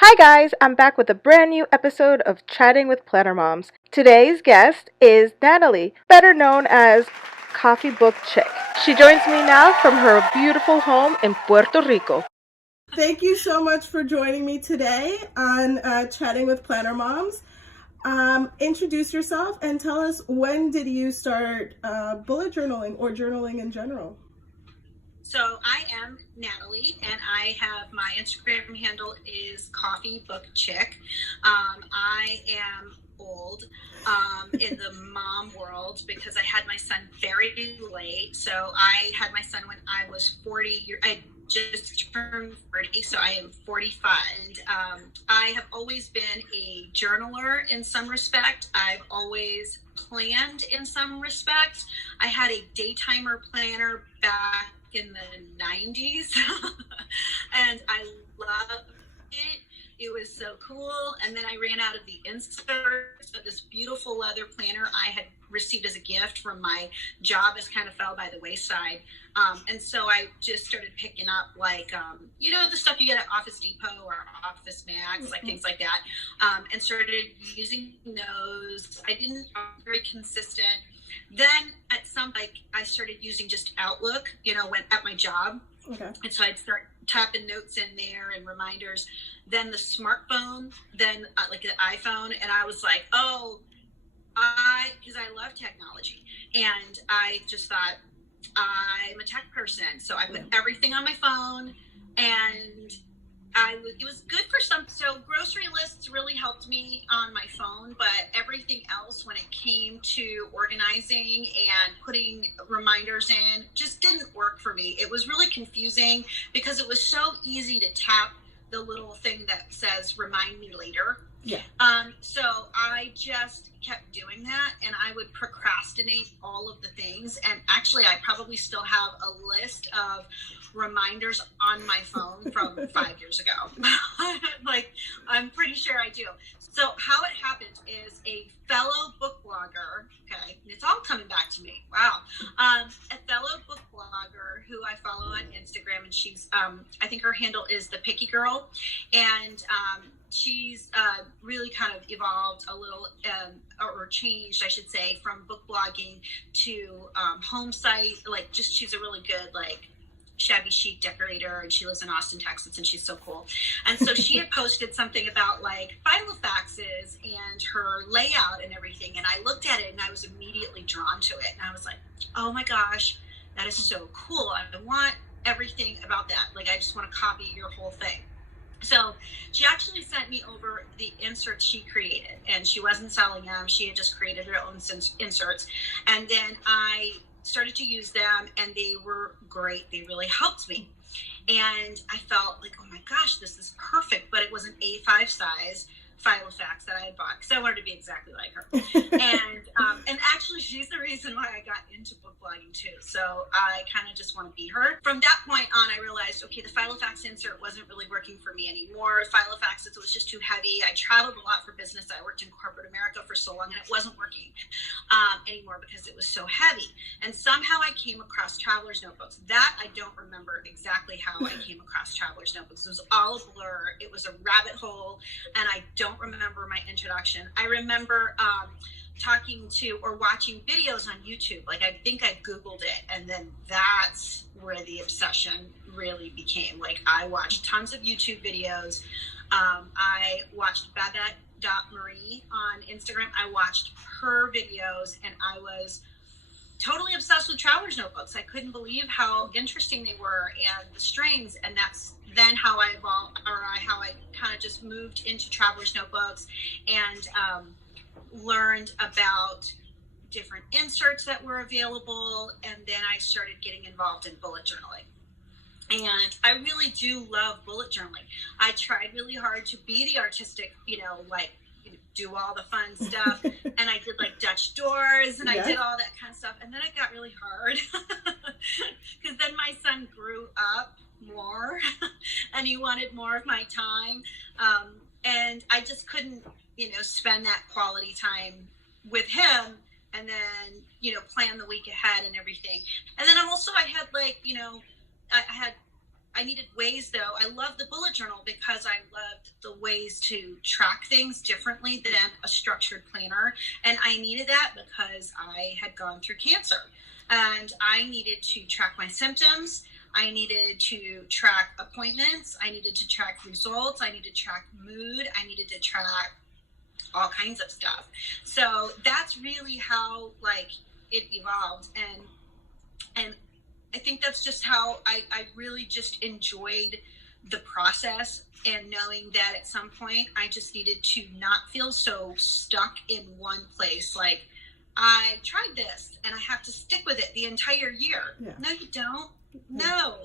Hi guys, I'm back with a brand new episode of Chatting with Planner Moms. Today's guest is Natalie, better known as Coffee Book Chick. She joins me now from her beautiful home in Puerto Rico. Thank you so much for joining me today on Chatting with Planner Moms. Introduce yourself and tell us, when did you start bullet journaling or journaling in general? So I am Natalie, and I have my Instagram handle is Coffee Book Chick. I am old in the mom world because I had my son very late. So I had my son when I was 40. I just turned 40, so I am 45. And I have always been a journaler in some respect. I've always planned in some respects. I had a daytimer planner back in the 90s and I loved it. It was so cool. And then I ran out of the inserts, but this beautiful leather planner I had received as a gift from my job has kind of fell by the wayside. And so I just started picking up the stuff you get at Office Depot or Office Max, like things like that, and started using those. I didn't very consistent. Then at I started using just Outlook, when at my job. Okay. And so I'd start tapping notes in there and reminders. Then the smartphone, then like the iPhone. And I was like, because I love technology. And I just thought, I'm a tech person. So I put everything on my phone, and it was good for so grocery lists really helped me on my phone, but everything else when it came to organizing and putting reminders in just didn't work for me. It was really confusing because it was so easy to tap the little thing that says remind me later. Yeah. So I just kept doing that, and I would procrastinate all of the things. And actually, I probably still have a list of reminders on my phone from 5 years ago. I'm pretty sure I do. So how it happened is a fellow book blogger, okay, it's all coming back to me. Wow. A fellow book blogger who I follow on Instagram, and she's, I think her handle is The Picky Girl. And, she's really kind of evolved a little, or changed, I should say, from book blogging to home site. She's a really good, shabby chic decorator, and she lives in Austin, Texas, and she's so cool. And so she had posted something about filofaxes and her layout and everything. And I looked at it and I was immediately drawn to it. And I was like, oh my gosh, that is so cool. I want everything about that. I just want to copy your whole thing. So she actually sent me over the inserts she created, and she wasn't selling them. She had just created her own inserts. And then I started to use them, and they were great. They really helped me. And I felt like, oh my gosh, this is perfect. But it was an A5 size filofax that I had bought because I wanted to be exactly like her. And actually, she's the reason why I got into book blogging too. So I kind of just want to be her. From that point on, I realized, okay, the filofax insert wasn't really working for me anymore. Filofaxes, it was just too heavy. I traveled a lot for business. I worked in corporate America for so long, and it wasn't working anymore because it was so heavy. And somehow I came across traveler's notebooks. That I don't remember exactly how I came across traveler's notebooks. It was all a blur. It was a rabbit hole, and I don't remember my introduction. I remember talking to or watching videos on YouTube. I think I Googled it, and then that's where the obsession really became. I watched tons of YouTube videos. I watched Babette.Marie on Instagram. I watched her videos, and I was totally obsessed with traveler's notebooks. I couldn't believe how interesting they were and the strings, and that's then how I evolved, or how I kind of just moved into traveler's notebooks and learned about different inserts that were available, and then I started getting involved in bullet journaling. And I really do love bullet journaling. I tried really hard to be the artistic, do all the fun stuff. And I did Dutch doors, and I did all that kind of stuff. And then it got really hard because then my son grew up more and he wanted more of my time. And I just couldn't, spend that quality time with him and then, plan the week ahead and everything. And then I had I needed ways, though. I love the bullet journal because I loved the ways to track things differently than a structured planner. And I needed that because I had gone through cancer and I needed to track my symptoms. I needed to track appointments. I needed to track results. I needed to track mood. I needed to track all kinds of stuff. So that's really how like it evolved. And I think that's just how I really just enjoyed the process, and knowing that at some point I just needed to not feel so stuck in one place. Like, I tried this and I have to stick with it the entire year. Yeah. No, you don't. No,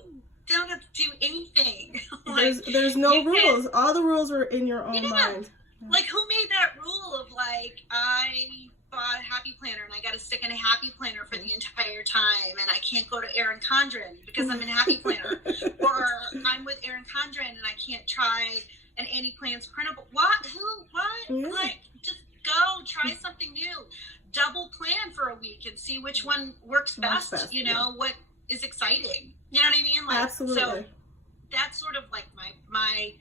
don't have to do anything. Like, there's no rules. All the rules are in your own mind. Yeah. Like, who made that rule of like, I bought a happy planner and I got to stick in a happy planner for the entire time, and I can't go to Erin Condren because I'm in happy planner, or I'm with Erin Condren and I can't try an Annie Plans printable. What? Who? What? Yeah. Like, just go try something new. Double plan for a week and see which one works best. You know, what is exciting. You know what I mean? Like, absolutely. So that's sort of like my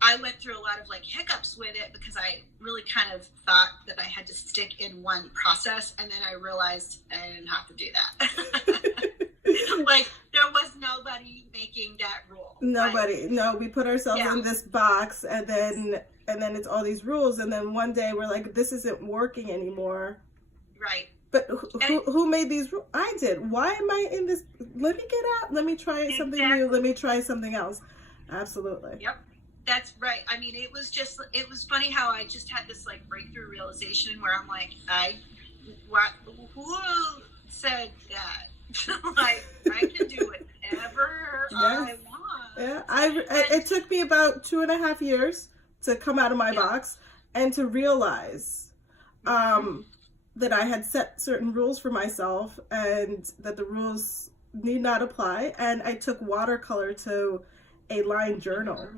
I went through a lot of like hiccups with it because I really kind of thought that I had to stick in one process, and then I realized I didn't have to do that. Like, there was nobody making that rule. Nobody. Like, no, we put ourselves in this box, and then it's all these rules, and then one day we're like, this isn't working anymore. Right. But who made these rules? I did. Why am I in this? Let me get out. Let me try something new. Let me try something else. Absolutely. Yep. That's right. I mean, it was funny how I just had this like breakthrough realization where I'm like, who said that? Like, I can do whatever I want. Yeah. It took me about 2.5 years to come out of my box and to realize, that I had set certain rules for myself and that the rules need not apply. And I took watercolor to a line journal.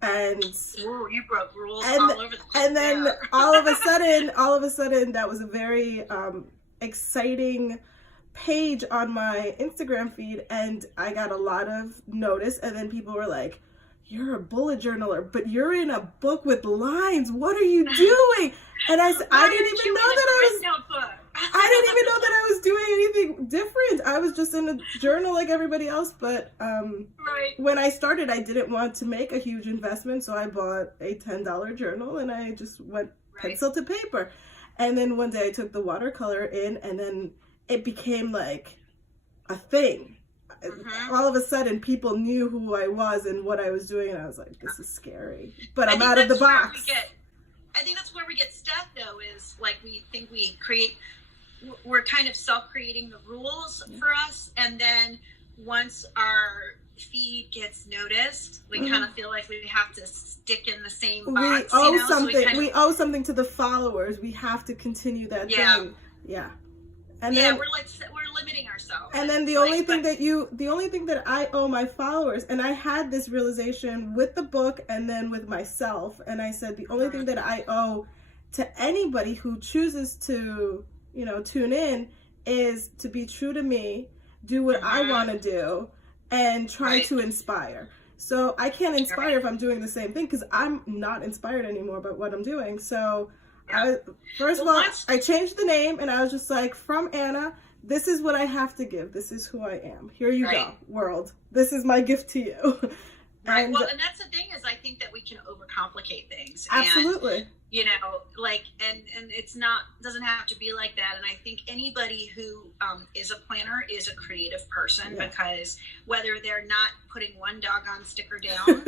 And ooh, you broke rules all over the place. And then all of a sudden, that was a very exciting page on my Instagram feed, and I got a lot of notice. And then people were like, "You're a bullet journaler, but you're in a book with lines. What are you doing?" And I said, I didn't even know that I was doing anything different. I was just in a journal like everybody else. But when I started, I didn't want to make a huge investment, so I bought a $10 journal and I just went pencil to paper. And then one day I took the watercolor in, and then it became like a thing. All of a sudden, people knew who I was and what I was doing, and I was like, "This is scary." But I'm out of the box. I think that's where we get stuck, though, is like we think we're kind of self-creating the rules for us, and then once our feed gets noticed, we kind of feel like we have to stick in the same box. We owe something. We owe something to the followers. We have to continue that thing. Yeah. And then we're limiting ourselves. And then the only thing that I owe my followers, and I had this realization with the book and then with myself, and I said the only thing that I owe to anybody who chooses to, tune in is to be true to me, do what I want to do, and try to inspire. So I can't inspire if I'm doing the same thing, because I'm not inspired anymore by what I'm doing. So first of all, I changed the name, and I was just like, from Anna, this is what I have to give. This is who I am. Here you go, world. This is my gift to you. Right. And that's the thing, is I think that we can overcomplicate things. Absolutely. And, and it's doesn't have to be like that. And I think anybody who is a planner is a creative person, because whether they're not putting one doggone sticker down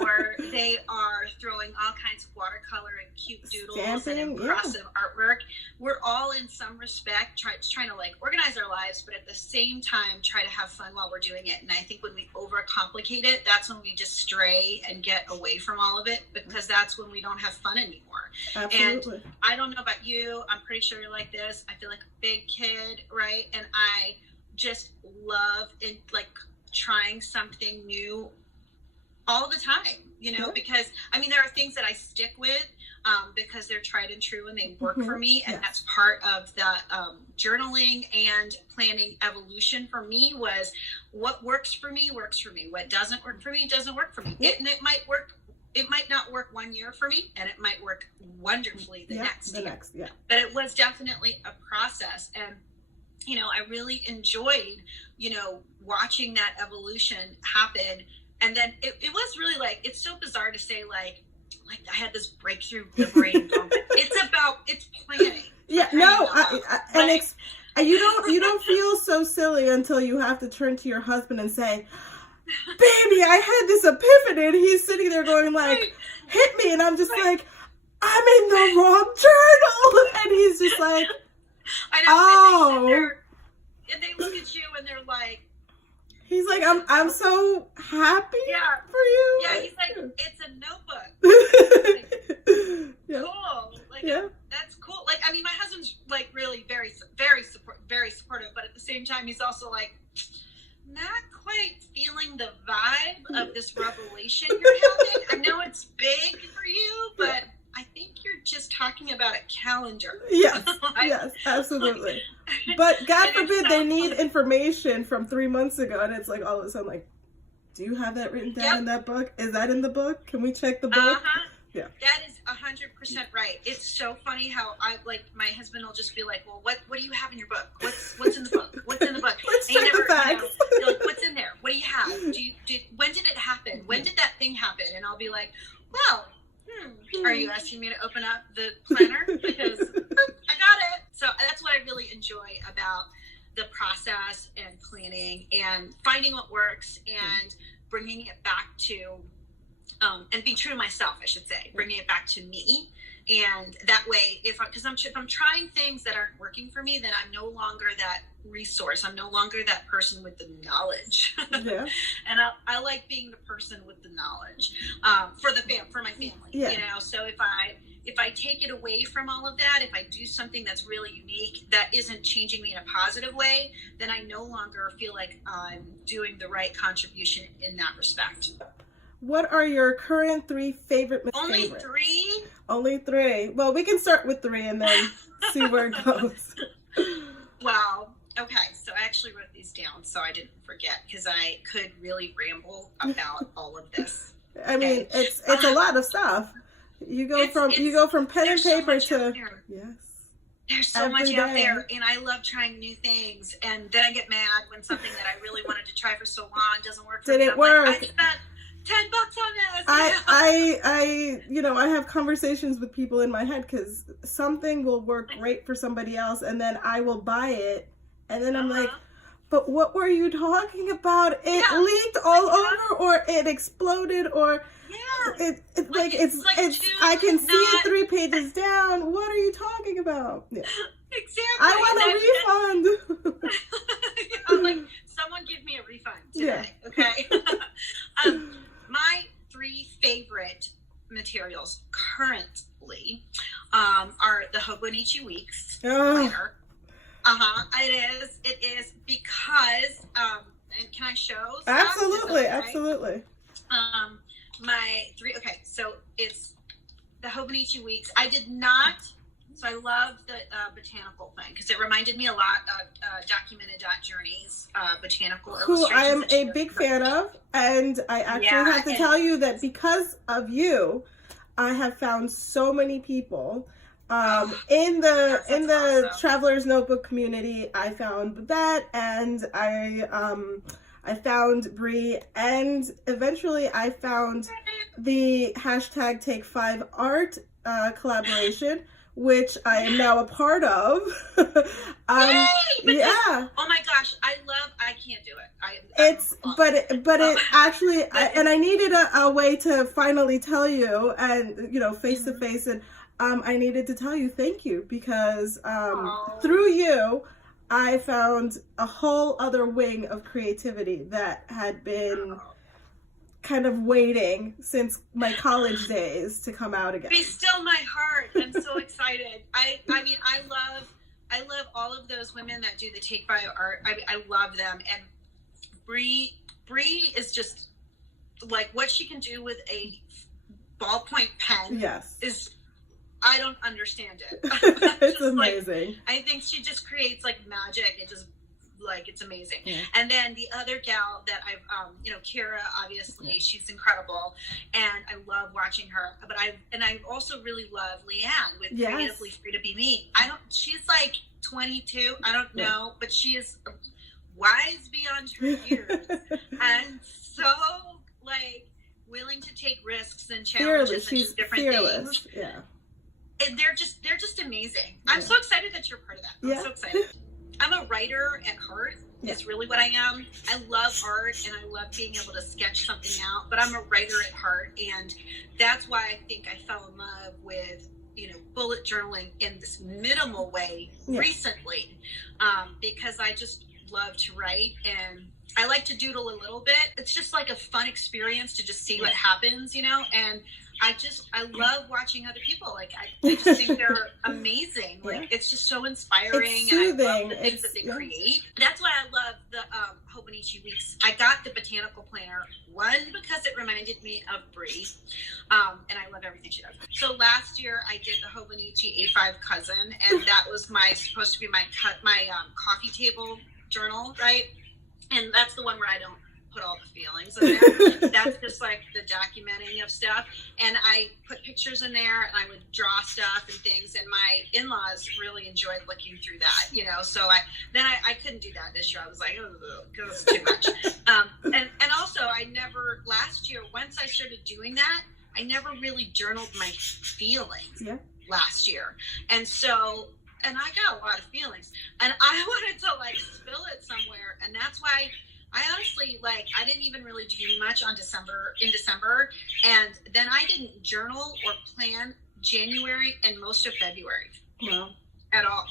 or they are throwing all kinds of watercolor and cute doodles and impressive artwork, we're all in some respect trying to like organize our lives, but at the same time try to have fun while we're doing it. And I think when we overcomplicate it, that's when we just stray and get away from all of it, because that's when we don't have fun anymore. Absolutely. And I don't know about you, I'm pretty sure you're like this. I feel like a big kid, right? And I just love trying something new all the time, because there are things that I stick with, because they're tried and true and they work for me. And that's part of the journaling and planning evolution for me, was what works for me works for me. What doesn't work for me doesn't work for me. It might work. It might not work 1 year for me, and it might work wonderfully the next year. But it was definitely a process. And, you know, I really enjoyed, you know, watching that evolution happen. And then it was really like, it's so bizarre to say, like I had this breakthrough liberating moment. It's planning. Yeah, no, and it's, you don't feel so silly until you have to turn to your husband and say, baby, I had this epiphany, and he's sitting there going like, hit me, and I'm just like, I'm in the wrong journal, and he's just like, I know, oh. And they look at you and they're like, he's like, I'm so happy for you. Yeah, he's like, it's a notebook. Like, cool. Like, that's cool. Like, I mean, my husband's like really very, very supportive, but at the same time, he's also like, not quite feeling the vibe of this revelation you're having. I know it's big for you, but I think you're just talking about a calendar. Yes, yes, absolutely. But God forbid they need information from 3 months ago, and it's like all of a sudden, like, do you have that written down in that book? Is that in the book? Can we check the book? Yeah. That is 100% right. It's so funny how my husband will just be like, well, what do you have in your book? What's in the book? What's in the book? Let's check the facts. You know, like, what's in there? What do you have? When did it happen? When did that thing happen? And I'll be like, well, are you asking me to open up the planner? Because I got it. So that's what I really enjoy about the process and planning and finding what works and bringing it back to, and being true to myself, I should say, bringing it back to me. And that way, if I'm trying things that aren't working for me, then I'm no longer that resource. I'm no longer that person with the knowledge. Yeah. And I like being the person with the knowledge for my family. Yeah. You know, so if I take it away from all of that, if I do something that's really unique that isn't changing me in a positive way, then I no longer feel like I'm doing the right contribution in that respect. What are your current 3 favorite? Only 3? Only 3. Well, we can start with 3 and then see where it goes. Wow. Okay, so I actually wrote these down so I didn't forget, because I could really ramble about all of this. I mean, it's a lot of stuff. You go from pen and paper to yes. There's so much out there, and I love trying new things. And then I get mad when something that I really wanted to try for so long doesn't work for me. Didn't work. Like, I spent $10 on this. I have conversations with people in my head, because something will work great for somebody else, and then I will buy it, and then I'm like, but what were you talking about? It leaked all over, or it exploded, or I can see it 3 pages down. What are you talking about? Yeah. Exactly. I want a refund. I'm like, someone give me a refund today, okay? My 3 favorite materials currently are the Hobonichi Weeks planner. It is because and can I show stuff? Absolutely, okay? absolutely. My 3, okay, so it's the Hobonichi Weeks. I did not, so I love the botanical thing, because it reminded me a lot of Documented Journeys botanical illustrations. Who I am a big fan of, and I actually have to tell you that because of you, I have found so many people in the awesome. Traveler's Notebook community. I found Babette, and I found Bree, and eventually I found the hashtag Take 5 Art collaboration, which I am now a part of. Yay! Yeah. Oh my gosh, I can't do it. It actually, I needed a way to finally tell you, and face to face, and I needed to tell you thank you, because through you, I found a whole other wing of creativity that had been kind of waiting since my college days to come out again. Be still my heart. I'm so excited. I mean, I love all of those women that do the Take 5 Art. I love them. And Bree is just like, what she can do with a ballpoint pen is I don't understand it. It's amazing. Like, I think she just creates like magic. It just like, it's amazing. Yeah. And then the other gal that I've, Kira, obviously, she's incredible, and I love watching her. But I also really love Leanne with Creatively Free to Be Me. She's like 22. I don't know, but she is wise beyond her years, and so like willing to take risks and challenges and do different things. Yeah. And they're just amazing. I'm so excited that you're part of that. I'm so excited. I'm a writer at heart. That's really what I am. I love art and I love being able to sketch something out, but I'm a writer at heart, and that's why I think I fell in love with, bullet journaling in this minimal way recently, because I just love to write, and I like to doodle a little bit. It's just like a fun experience to just see what happens, and I love watching other people. Like, I just think they're amazing. Like, it's just so inspiring. It's soothing. And I love the things that they create. That's why I love the Hobonichi Weeks. I got the botanical planner, one, because it reminded me of Brie, and I love everything she does. So last year I did the Hobonichi A5 cousin, and that was supposed to be my coffee table journal, right? And that's the one where I don't put all the feelings in there. That's just like the documenting of stuff, and I put pictures in there, and I would draw stuff and things, and my in-laws really enjoyed looking through that, so I couldn't do that this year. I was like, oh, because it's too much. And also last year, once I started doing that, I never really journaled my feelings last year, and I got a lot of feelings, and I wanted to like spill it somewhere, and that's why I honestly, I didn't even really do much in December, and then I didn't journal or plan January and most of February at all.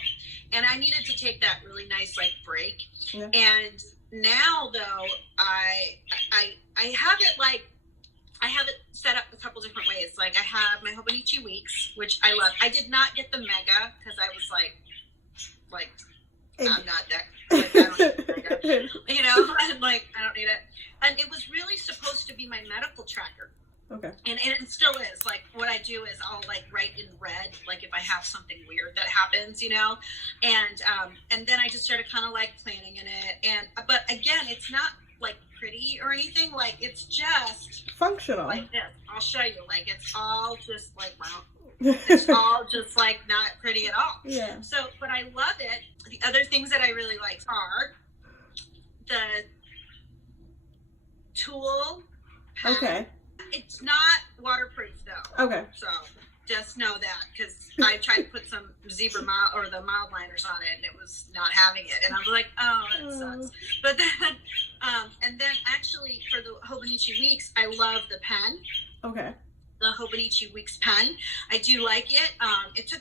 And I needed to take that really nice, break. Yeah. And now, though, I have it set up a couple different ways. Like, I have my Hobonichi Weeks, which I love. I did not get the mega, because I was like, I'm not that. I don't need it, and I don't need it. And it was really supposed to be my medical tracker. Okay. And it still is. Like, what I do is I'll write in red, if I have something weird that happens, and then I just started kind of planning in it. But again, it's not pretty or anything. It's just functional. Like this. I'll show you. It's all just it's all just not pretty at all. Yeah. So, but I love it. The other things that I really like are the tulle pen. Okay. It's not waterproof though. Okay. So just know that, because I tried to put some zebra or the mild liners on it, and it was not having it, and I was like, oh, that sucks. But then, and then actually for the Hobonichi Weeks, I love the pen. Okay. The Hobonichi Weeks pen. I do like it.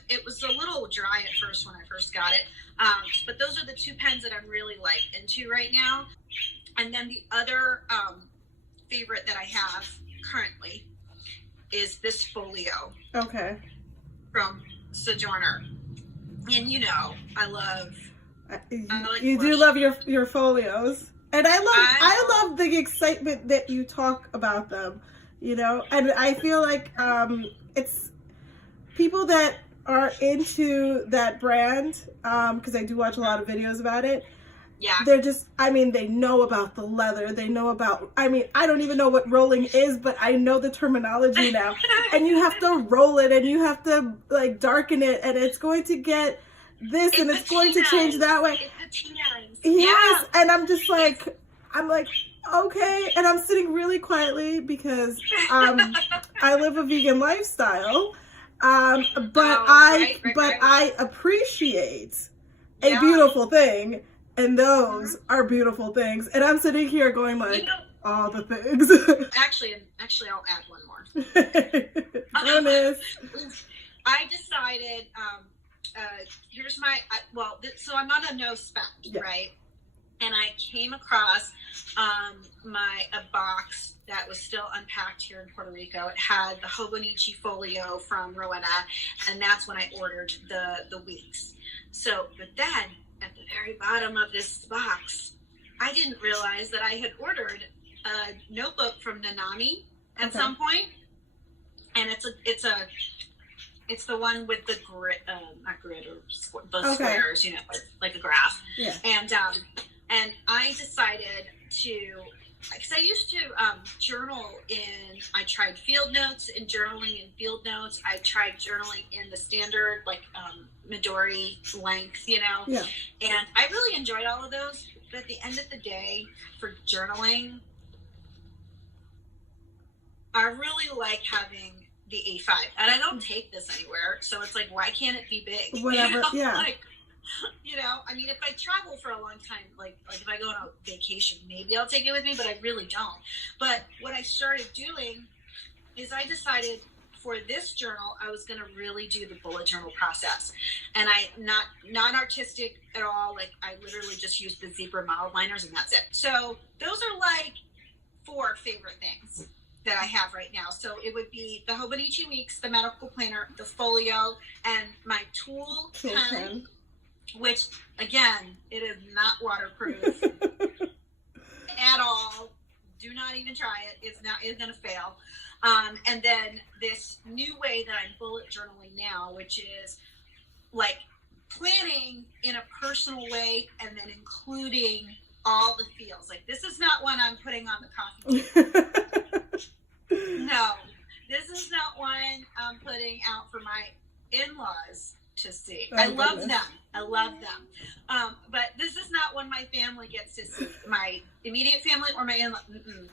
It was a little dry at first when I first got it. But those are the two pens that I'm really into right now. And then the other favorite that I have currently is this folio. Okay. From Sojourner. And I love you do love your folios. And I love the excitement that you talk about them. And I feel like it's people that are into that brand, because I do watch a lot of videos about it. Yeah. They're just, they know about the leather. They know about, I don't even know what rolling is, but I know the terminology now. And you have to roll it, and you have to darken it, and it's going to get this, and it's going to change that way. It's the T9s. Yes. Yeah. And I'm just okay, and I'm sitting really quietly because I live a vegan lifestyle, but I appreciate a beautiful thing, and those are beautiful things, and I'm sitting here going all the things. Actually, I'll add one more. Honest. I decided, here's my, so I'm on a no spec, right? And I came across a box that was still unpacked here in Puerto Rico. It had the Hobonichi folio from Rowena, and that's when I ordered the weeks. So, but then at the very bottom of this box, I didn't realize that I had ordered a notebook from Nanami at some point, and It's the one with the grid, not grid or the squares, you know, like a graph. Yeah. And I decided to, because I used to journal I tried field notes and journaling in field notes. I tried journaling in the standard, like Midori length, you know. Yeah. And I really enjoyed all of those. But at the end of the day, for journaling, I really like having the A5. And I don't take this anywhere. So it's like, why can't it be big? Whatever, You know? yeah. Like, you know, I mean, if I travel for a long time, like if I go on a vacation, maybe I'll take it with me, but I really don't. But what I started doing is I decided for this journal, I was going to really do the bullet journal process. And not artistic at all. Like I literally just used the zebra mild liners and that's it. So those are like 4 favorite things that I have right now. So it would be the Hobonichi Weeks, the medical planner, the folio, and my tool pen, which again, it is not waterproof at all. Do not even try it. It's going to fail. And then this new way that I'm bullet journaling now, which is like planning in a personal way and then including all the feels. Like this is not one I'm putting on the coffee table. No, this is not one I'm putting out for my in-laws to see. I love them. I love them. But this is not one my family gets to see. My immediate family or my in-laws.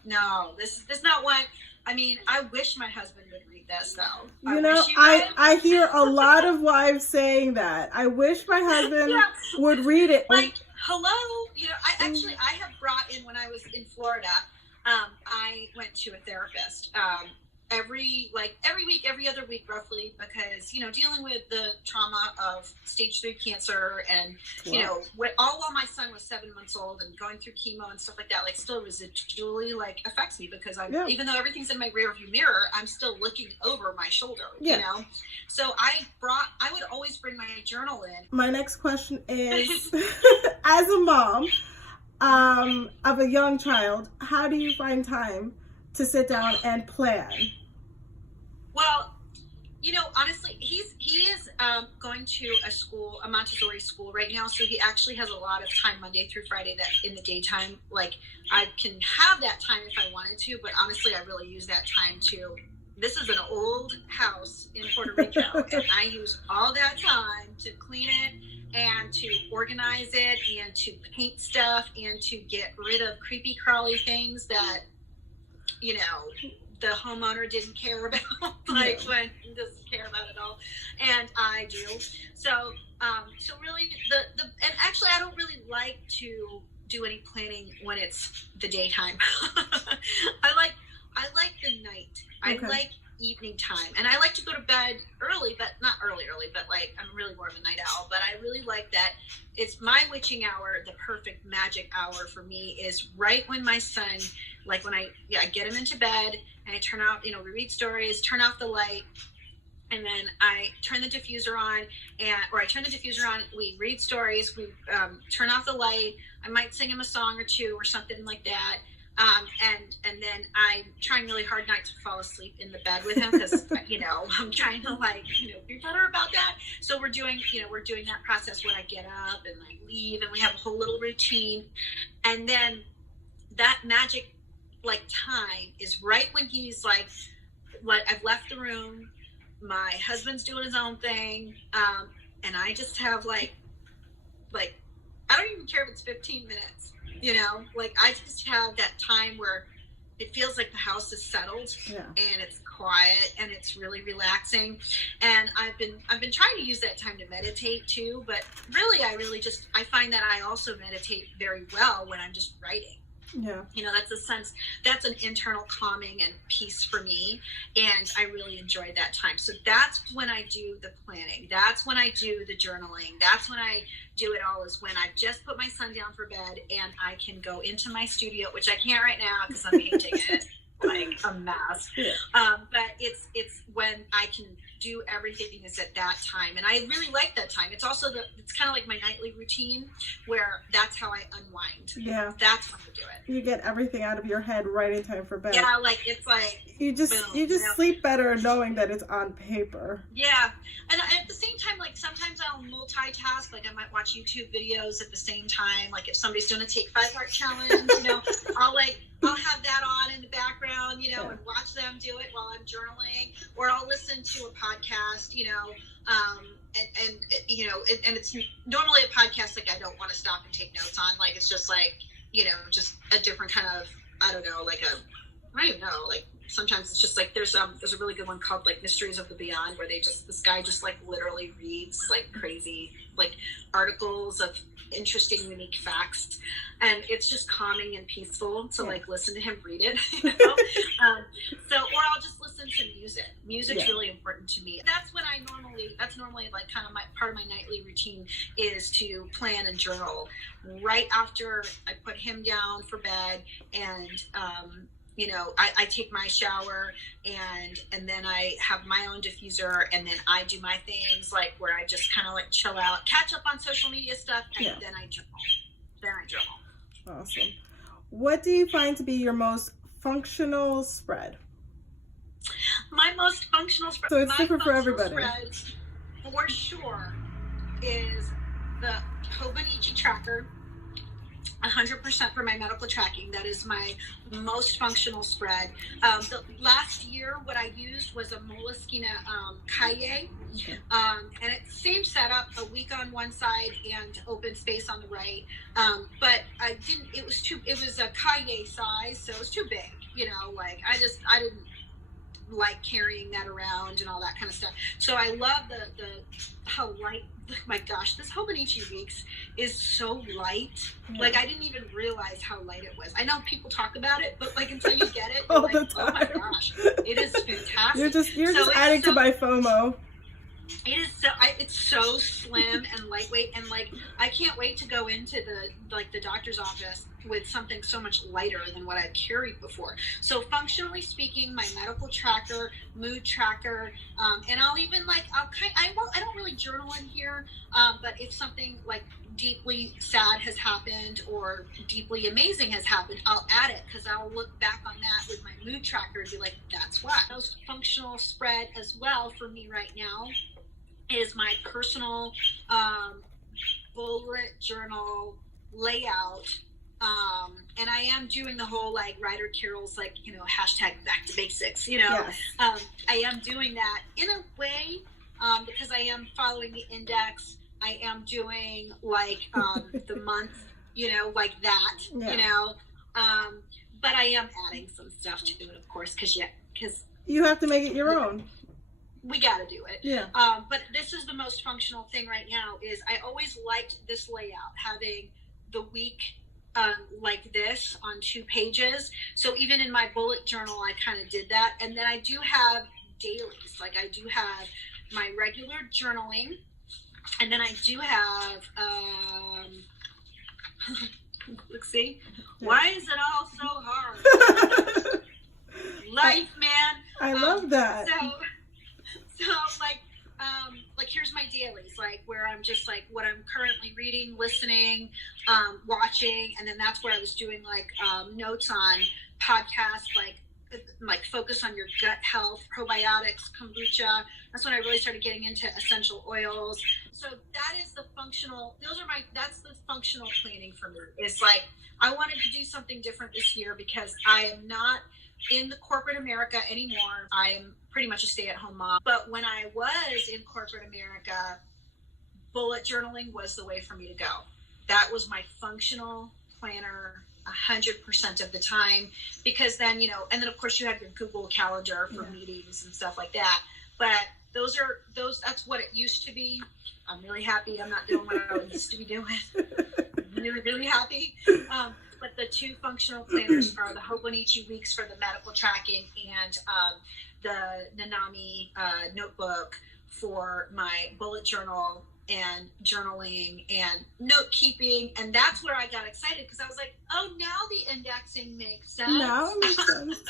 No, this is not one. I mean, I wish my husband would read this though. You know, I hear a lot of wives saying that. I wish my husband would read it. Like, hello, you know, I have brought in when I was in Florida. I went to a therapist every week, every other week, roughly, because, you know, dealing with the trauma of stage 3 cancer and, you know, all while my son was 7 months old and going through chemo and stuff like that, like still residually like affects me because even though everything's in my rear view mirror, I'm still looking over my shoulder, you know? So I would always bring my journal in. My next question is, as a mom, of a young child, how do you find time to sit down and plan? Well, you know, honestly, he is going to a Montessori school right now, so he actually has a lot of time Monday through Friday that in the daytime, like I can have that time if I wanted to, but honestly, I really use that time to. This is an old house in Puerto Rico, and I use all that time to clean it and to organize it and to paint stuff and to get rid of creepy crawly things that, you know, the homeowner didn't care about, like when he doesn't care about it all, and I do. So really and actually I don't really like to do any planning when it's the daytime. I like the night. I like evening time, and I like to go to bed early, but not early, but like I'm really more of a night owl, but I really like that. It's my witching hour. The perfect magic hour for me is right when my son, like when I get him into bed and I turn out, you know, we read stories, turn off the light, and then I turn the diffuser on, we read stories, we turn off the light, I might sing him a song or two or something like that. And then I'm trying really hard not to fall asleep in the bed with him because, you know, I'm trying to be better about that. So we're doing that process where I get up and I leave and we have a whole little routine. And then that magic time is right when he's like, I've left the room, my husband's doing his own thing. And I just have like, I don't even care if it's 15 minutes. You know, like I just have that time where it feels like the house is settled and it's quiet and it's really relaxing. And I've been trying to use that time to meditate too, but really I find that I also meditate very well when I'm just writing. Yeah. You know, that's an internal calming and peace for me. And I really enjoyed that time. So that's when I do the planning. That's when I do the journaling. That's when I do it all, is when I've just put my son down for bed and I can go into my studio, which I can't right now because I'm painting it like a mess. Yeah. But it's when I can do everything is at that time. And I really like that time. It's also it's kind of like my nightly routine where that's how I unwind. Yeah. That's how I do it. You get everything out of your head right in time for bed. Yeah, like it's like you just sleep better knowing that it's on paper. Yeah. And at the same time, like sometimes I'll multitask, like I might watch YouTube videos at the same time. Like if somebody's doing a Take 5 Heart challenge, I'll have that on in the background, and watch them do it while I'm journaling, or I'll listen to a podcast, and it's normally a podcast like I don't want to stop and take notes on. Like it's just like, just a different kind of, I don't even know, like sometimes it's just like there's a really good one called like Mysteries of the Beyond, where this guy just like literally reads like crazy like articles of interesting, unique facts, and it's just calming and peaceful to like listen to him read it. Or I'll just listen to music. Music's really important to me. That's normally like kind of my part of my nightly routine is to plan and journal right after I put him down for bed, and I take my shower, and then I have my own diffuser, and then I do my things like where I just kind of like chill out, catch up on social media stuff, and then I journal. Awesome. What do you find to be your most functional spread? My most functional spread. So it's different for everybody. Spread, for sure, is the Hobonichi tracker. 100% for my medical tracking. That is my most functional spread. The last year, what I used was a Moleskine Kaye, and it's same setup, a week on one side and open space on the right. But I didn't. It was a Kaye size, so it was too big. Like I didn't like carrying that around and all that kind of stuff. So I love the how light. My gosh, this Hobonichi Weeks is so light. Like I didn't even realize how light it was. I know people talk about it, but like until you get it, you're like, oh my gosh, it is fantastic. You're just adding to my FOMO. It is it's so slim and lightweight, and like I can't wait to go into the doctor's office with something so much lighter than what I carried before. So functionally speaking, my medical tracker, mood tracker, and I'll even I don't really journal in here, but if something like deeply sad has happened or deeply amazing has happened, I'll add it because I'll look back on that with my mood tracker and be like, that's why. Most functional spread as well for me right now is my personal bullet journal layout. And I am doing the whole like Ryder Carroll's like, hashtag back to basics, Yes. I am doing that in a way, because I am following the index. I am doing like the month, like that, but I am adding some stuff to it, of course, because you have to make it your own. We got to do it. Yeah. But this is the most functional thing right now is I always liked this layout, having the week like this on 2 pages. So even in my bullet journal, I kind of did that. And then I do have dailies. Like I do have my regular journaling. And then I do have, let's see, why is it all so hard? Life, man. I love that. So like here's my dailies, like where I'm just like what I'm currently reading, listening, watching, and then that's where I was doing like notes on podcasts, like focus on your gut health, probiotics, kombucha. That's when I really started getting into essential oils. So that is the functional, that's the functional planning for me. It's like, I wanted to do something different this year because I am not in the corporate America anymore. I am pretty much a stay-at-home mom. But when I was in corporate America, bullet journaling was the way for me to go. That was my functional planner 100% of the time, because then, and then of course you have your Google Calendar for meetings and stuff like that. But that's what it used to be. I'm really happy I'm not doing what I used to be doing. Really, really happy. But the 2 functional planners are the Hobonichi Weeks for the medical tracking and the Nanami Notebook for my bullet journal and journaling and note keeping. And that's where I got excited because I was like, oh, now the indexing makes sense. Now it makes sense.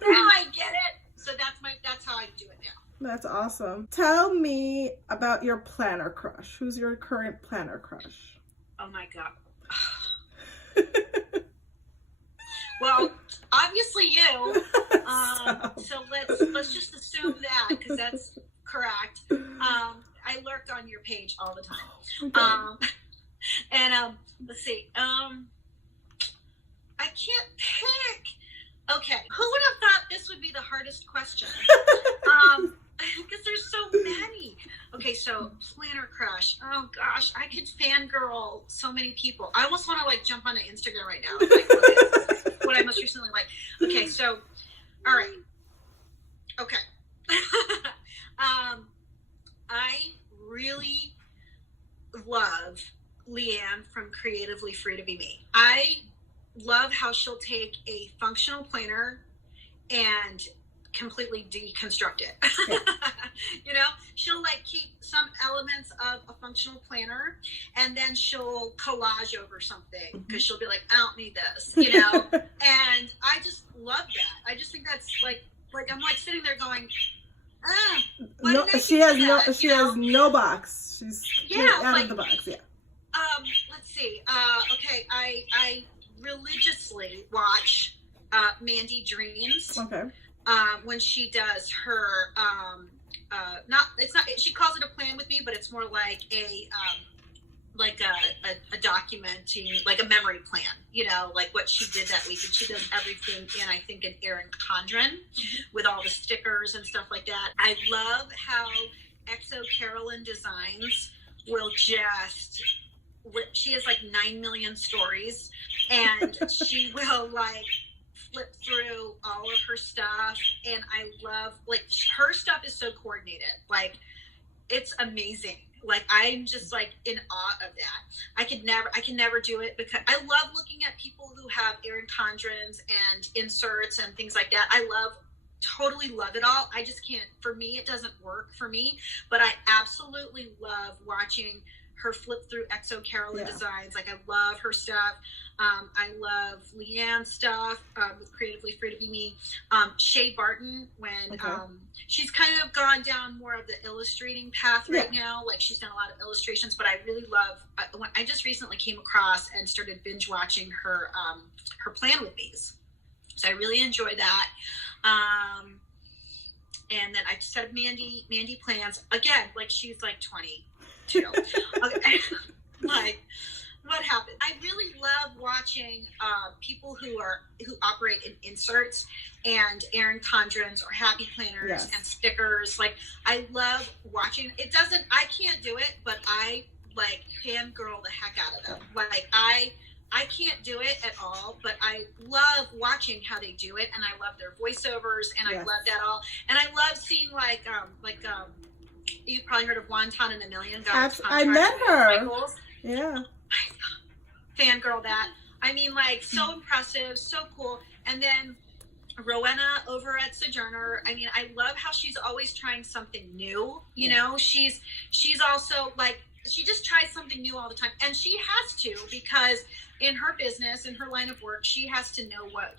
Now I get it. So that's how I do it now. That's awesome. Tell me about your planner crush. Who's your current planner crush? Oh my God. Well, obviously you. So let's just assume that, because that's correct. I lurk on your page all the time. Okay. And let's see. I can't pick. Okay, who would have thought this would be the hardest question? Because there's so many. Okay, so planner crush. Oh gosh, I could fangirl so many people. I almost want to like jump onto Instagram right now. Like, what I most recently like. Okay, so all right. Okay. I really love Leanne from Creatively Free to Be Me. I love how she'll take a functional planner and completely deconstruct it. Yeah. You know, she'll like keep some elements of a functional planner and then she'll collage over something because she'll be like, I don't need this, you know. And I just love that. I just think that's like I'm like sitting there going, no, she has no box. She's out of the box. Yeah. Let's see. Okay, I religiously watch Mandy Dreams. Okay. When she does her she calls it a plan with me, but it's more like a documenting, like a memory plan, you know, like what she did that week. And she does everything in, I think, an Erin Condren with all the stickers and stuff like that. I love how Exo Carolyn Designs will just, she has like 9 million stories, and she will like flip through all of her stuff. And I love, like, her stuff is so coordinated. Like, it's amazing. Like, I'm just like in awe of that. I can never do it, because I love looking at people who have Erin Condrens and inserts and things like that. I totally love it all. I just can't, for me, it doesn't work for me, but I absolutely love watching her flip through Exo Carolyn Designs. Like, I love her stuff. I love Leanne's stuff with Creatively Free to Be Me. Shay Barton, when she's kind of gone down more of the illustrating path right now. Like, she's done a lot of illustrations, but I really love. I just recently came across and started binge watching her Plan with Me's. So I really enjoy that. And then I said Mandy Plans again. Like, she's like 22. Okay. Like, what happened? I really love watching people who operate in inserts and Erin Condrens or Happy Planners and stickers. Like, I love watching. I can't do it, but I like fangirl the heck out of them. Like, I can't do it at all, but I love watching how they do it, and I love their voiceovers, and I love that all. And I love seeing you've probably heard of Wonton and a Million Guys. I met her. Michaels. Yeah. Fangirl that. I mean, like, so impressive, so cool. And then Rowena over at Sojourner. I mean, I love how she's always trying something new. You know, she's also like, she just tries something new all the time. And she has to, because in her business, in her line of work, she has to know what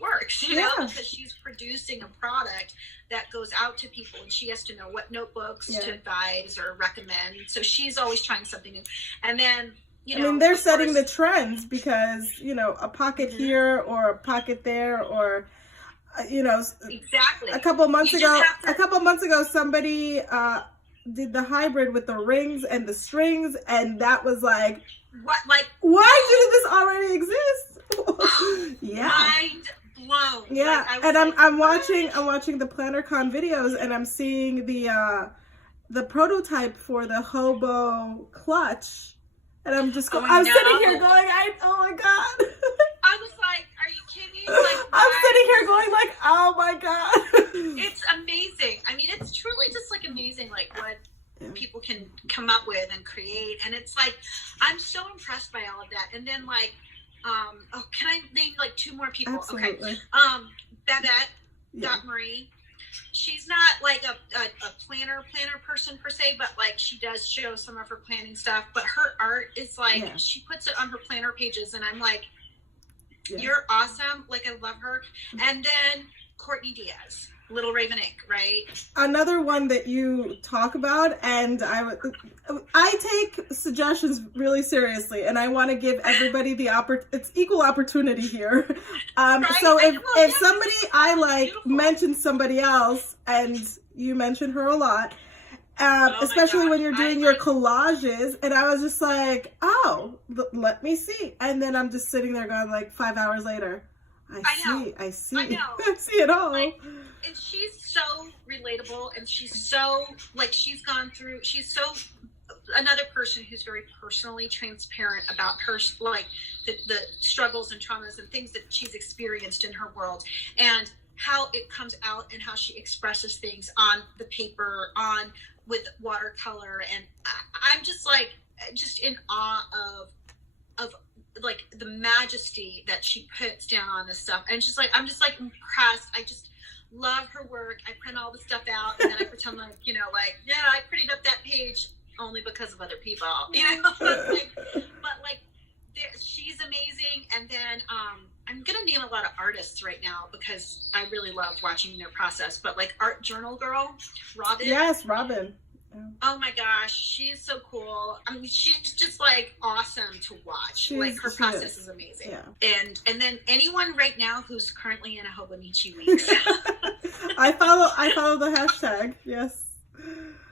works, you know, because she's producing a product that goes out to people, and she has to know what notebooks to advise or recommend. So she's always trying something new. And then, you know, I mean, they're setting the trends, because, you know, a pocket here or a pocket there, or, you know, exactly. A couple months ago, somebody did the hybrid with the rings and the strings, and that was like, what? Like, why didn't this already exist? Mind blown. Yeah, like, and I'm watching the PlannerCon videos, and I'm seeing the prototype for the Hobo clutch, and I'm just sitting here going, oh my god. I was like, are you kidding? Like, I'm sitting here going like, oh my god. It's amazing. I mean, it's truly just like amazing, like what people can come up with and create. And it's like, I'm so impressed by all of that. And then like, can I name like 2 more people? Absolutely. Okay. Babette Marie. She's not like a planner person per se, but like she does show some of her planning stuff. But her art is like, she puts it on her planner pages, and I'm like, you're awesome. Like, I love her. And then Courtney Diaz. Little Raven Ink, right? Another one that you talk about, and I take suggestions really seriously, and I want to give everybody it's equal opportunity here. Right? So if somebody I like mentions somebody else, and you mention her a lot, especially when you're doing your collages, and I was just like, oh, let me see, and then I'm just sitting there going like 5 hours later, I see it all. Like, and she's so relatable, and she's so like she's so another person who's very personally transparent about her, like the struggles and traumas and things that she's experienced in her world, and how it comes out and how she expresses things on the paper, with watercolor, and I'm just in awe of like the majesty that she puts down on this stuff, and I'm just like impressed. I just love her work. I print all the stuff out, and then I pretend like, I printed up that page only because of other people, but she's amazing. And then I'm gonna name a lot of artists right now because I really love watching their process, but like Art Journal Girl, Robin. Yes, Robin. Oh my gosh, she's so cool. I mean, she's just like awesome to watch. Like her process is amazing. Yeah. And then anyone right now who's currently in a Hobonichi week. I follow the hashtag. Yes.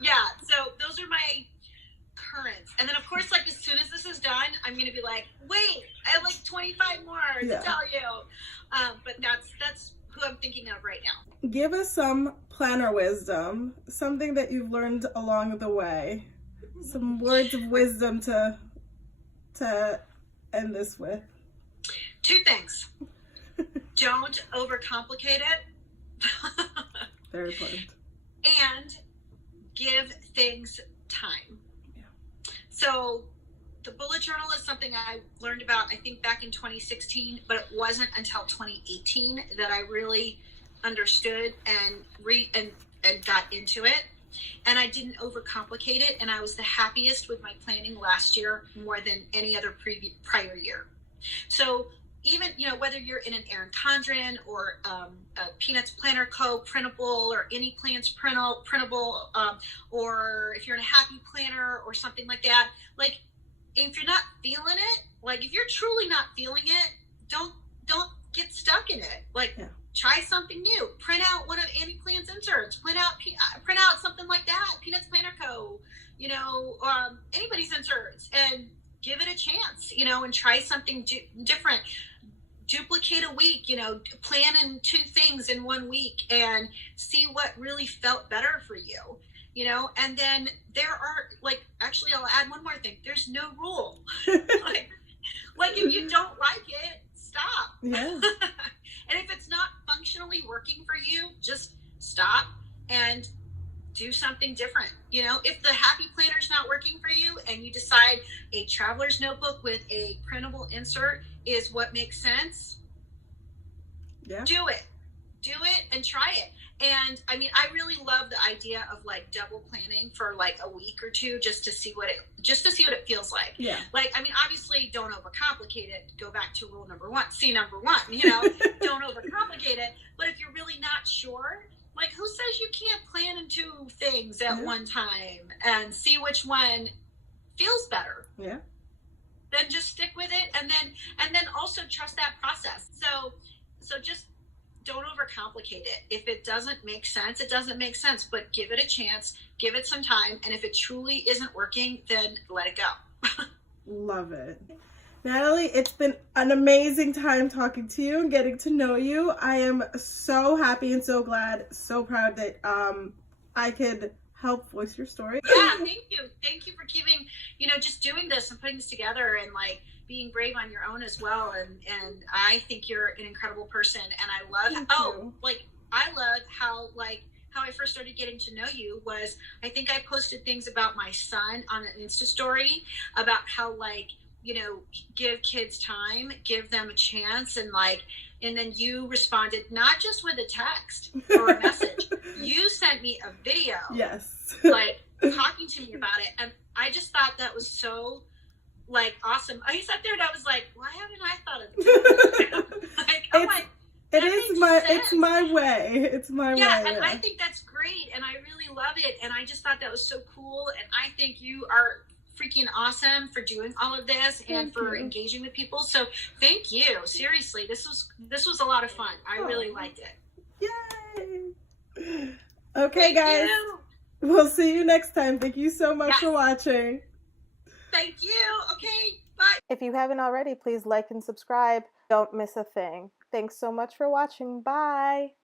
Yeah. So those are my currents. And then of course, like as soon as this is done, I'm gonna be like, wait, I have like 25 more to tell you. But that's who I'm thinking of right now. Give us some planner wisdom, something that you've learned along the way, some words of wisdom to end this with. 2 things. Don't overcomplicate it. Very important. And give things time. Yeah. So the bullet journal is something I learned about, I think, back in 2016, but it wasn't until 2018 that I really understood and got into it. And I didn't overcomplicate it, and I was the happiest with my planning last year more than any other prior year. So even, whether you're in an Erin Condren or a Peanuts Planner Co. printable, or any plans printable, or if you're in a Happy Planner or something like that, like, if you're not feeling it, like if you're truly not feeling it, don't get stuck in it. Like, try something new. Print out one of Annie Plan's inserts. Print out something like that. Peanuts Planner Co. Anybody's inserts, and give it a chance. And try something different. Duplicate a week. Plan in 2 things in 1 week and see what really felt better for you. And then there are, actually, I'll add one more thing. There's no rule. like if you don't like it, stop. Yeah. And if it's not functionally working for you, just stop and do something different. If the Happy Planner's not working for you and you decide a traveler's notebook with a printable insert is what makes sense, do it and try it. And I mean, I really love the idea of like double planning for like a week or 2 just to see what it feels like. Yeah. Like, I mean, obviously don't overcomplicate it. Go back to rule number 1, number 1, don't overcomplicate it. But if you're really not sure, like, who says you can't plan in 2 things at one time and see which one feels better? Yeah. Then just stick with it, and then also trust that process. So just don't overcomplicate it. If it doesn't make sense, it doesn't make sense, but give it a chance, give it some time, and if it truly isn't working, then let it go. Love it. Natalie, it's been an amazing time talking to you and getting to know you. I am so happy and so glad, so proud that I could help voice your story. Yeah, thank you. Thank you for giving, just doing this and putting this together, and like being brave on your own as well. And I think you're an incredible person, and I love how I first started getting to know you was, I think I posted things about my son on an Insta story about how, like, give kids time, give them a chance, and then you responded not just with a text or a message. You sent me a video. Yes. Like, talking to me about it, and I just thought that was so awesome. I sat there and I was like, why haven't I thought of this? It's my way. It's my way. Yeah, and I think that's great, and I really love it, and I just thought that was so cool, and I think you are freaking awesome for doing all of this and for engaging with people. So thank you. Seriously, this was a lot of fun. I really liked it. Yay! Okay, guys. We'll see you next time. Thank you so much for watching. Thank you. Okay, bye. If you haven't already, please like and subscribe. Don't miss a thing. Thanks so much for watching. Bye.